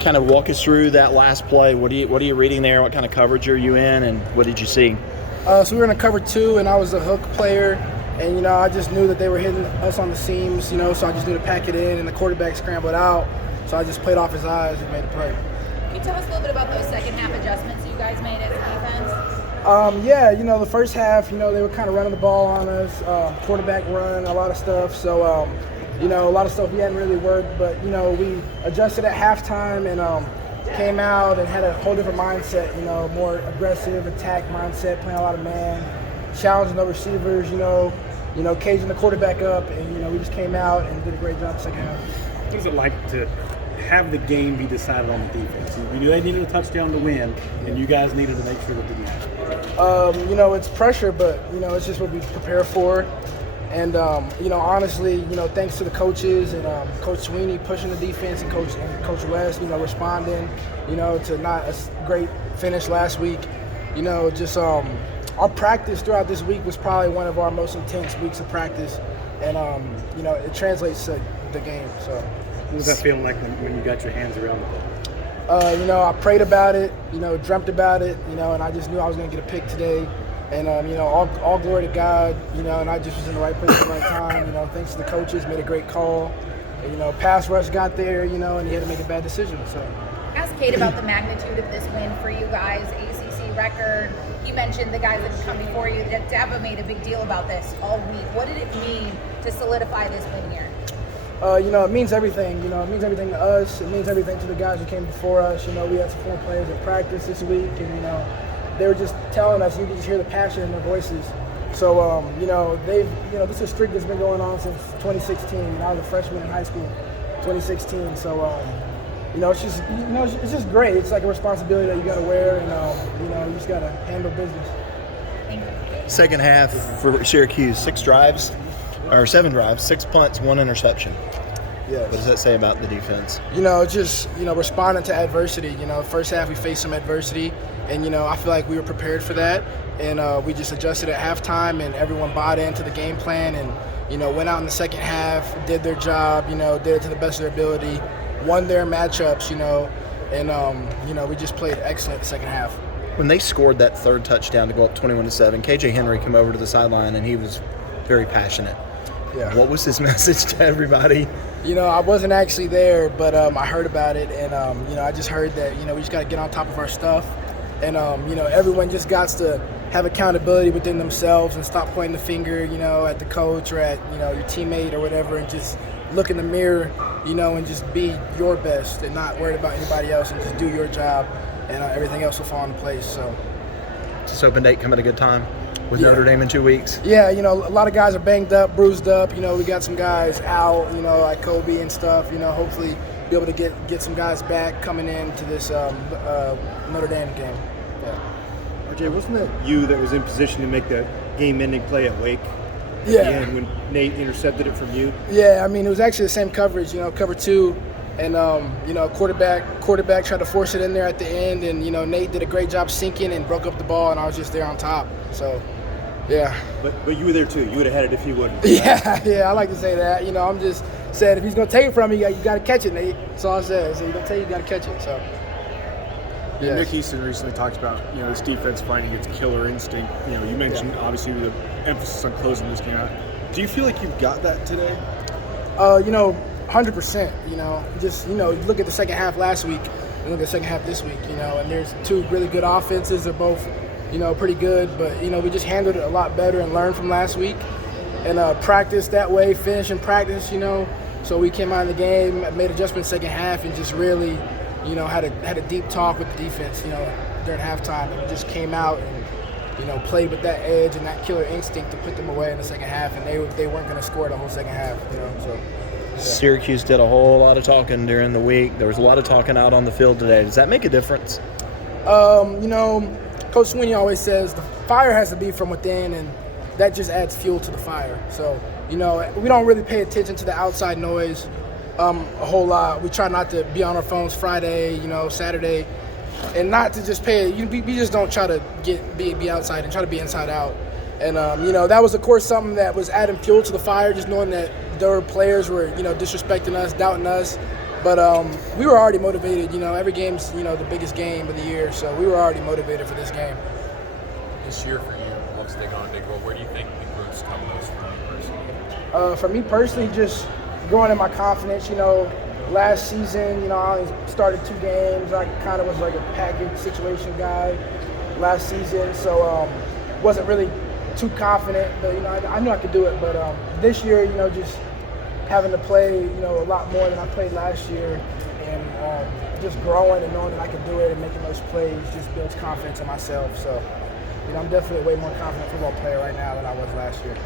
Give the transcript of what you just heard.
kind of walk us through that last play. What are you reading there? What kind of coverage are you in, and what did you see? So we were in a cover 2, and I was a hook player. And, I just knew that they were hitting us on the seams, so I just knew to pack it in, and the quarterback scrambled out. So I just played off his eyes and made a play. Can you tell us a little bit about those second half adjustments you guys made as defense? The first half, they were kind of running the ball on us, quarterback run, a lot of stuff. So, a lot of stuff we hadn't really worked. But, we adjusted at halftime and came out and had a whole different mindset, more aggressive attack mindset, playing a lot of man, challenging the receivers, caging the quarterback up. And, we just came out and did a great job second half. What is it like to have the game be decided on the defense? You knew they needed a touchdown to win, and you guys needed to make sure that didn't happen. It's pressure, but, it's just what we prepare for. And, honestly, thanks to the coaches and Coach Sweeney pushing the defense and Coach West, responding, to not a great finish last week. Our practice throughout this week was probably one of our most intense weeks of practice. And, it translates to the game. So, what was that feeling like when you got your hands around the ball? I prayed about it, dreamt about it, and I just knew I was going to get a pick today. And, all glory to God, and I just was in the right place at the right time. Thanks to the coaches, made a great call. And, pass rush got there, and he had to make a bad decision. So, Ask Kate about the magnitude of this win for you guys, ACC record. You mentioned the guys that have come before you. Dabo made a big deal about this all week. What did it mean to solidify this win here? It means everything. It means everything to us. It means everything to the guys who came before us. We had some former players at practice this week, and they were just telling us. You could just hear the passion in their voices. So, this is a streak that's been going on since 2016. I was a freshman in high school, 2016. So, it's just great. It's like a responsibility that you got to wear, and you just got to handle business. Thank you. Second half for Syracuse, 7 drives, 6 punts, 1 interception. Yes. What does that say about the defense? Responding to adversity. First half we faced some adversity, and I feel like we were prepared for that, and we just adjusted at halftime, and everyone bought into the game plan, and went out in the second half, did their job, did it to the best of their ability, won their matchups, and we just played excellent the second half. When they scored that third touchdown to go up 21-7, KJ Henry came over to the sideline, and he was very passionate. Yeah. What was his message to everybody? I wasn't actually there, but I heard about it, and I just heard that we just got to get on top of our stuff, and everyone just got to have accountability within themselves and stop pointing the finger, at the coach or at your teammate or whatever, and just look in the mirror, and just be your best and not worried about anybody else, and just do your job, and everything else will fall into place. So, Does Open Date come at a good time with Notre Dame in 2 weeks? Yeah, a lot of guys are banged up, bruised up. We got some guys out, like Kobe and stuff. Hopefully be able to get some guys back coming into this Notre Dame game. Yeah. RJ, wasn't it you that was in position to make the game-ending play at Wake? Yeah. At the end when Nate intercepted it from you? Yeah, it was actually the same coverage, cover 2. And, quarterback tried to force it in there at the end. And, Nate did a great job sinking and broke up the ball, and I was just there on top. So, yeah. But you were there, too. You would have had it if he wouldn't. Yeah, I like to say that. I'm just saying if he's going to take it from you, you got to catch it, Nate. That's all I said. So, he's going to tell you got to catch it. So, yeah. Nick Easton recently talked about, this defense finding its killer instinct. You mentioned, obviously, the emphasis on closing this game out. Do you feel like you've got that today? 100%, just, look at the second half last week and look at the second half this week, and there's 2 really good offenses. They're both, pretty good, but, we just handled it a lot better and learned from last week and practiced that way, finish in practice, so we came out of the game, made adjustments second half and just really, had a deep talk with the defense, during halftime, and we just came out and, played with that edge and that killer instinct to put them away in the second half, and they weren't going to score the whole second half, so. Yeah. Syracuse did a whole lot of talking during the week. There was a lot of talking out on the field today. Does that make a difference? Coach Sweeney always says the fire has to be from within, and that just adds fuel to the fire. So, we don't really pay attention to the outside noise a whole lot. We try not to be on our phones Friday, Saturday, and not to just we just don't try to be outside and try to be inside out. And, that was, of course, something that was adding fuel to the fire, just knowing that there were players were, disrespecting us, doubting us. But we were already motivated. You know, every game's, you know, the biggest game of the year, so we were already motivated for this game. This year for you, looks taking on a big role. Where do you think the growth's come most from you personally? For me personally, just growing in my confidence. You know, last season, you know, I only started 2 games. I kind of was like a package situation guy last season, so wasn't really too confident. But you know, I knew I could do it. But this year, you know, just having to play, you know, a lot more than I played last year, and just growing and knowing that I could do it and making those plays just builds confidence in myself. So, you know, I'm definitely a way more confident football player right now than I was last year.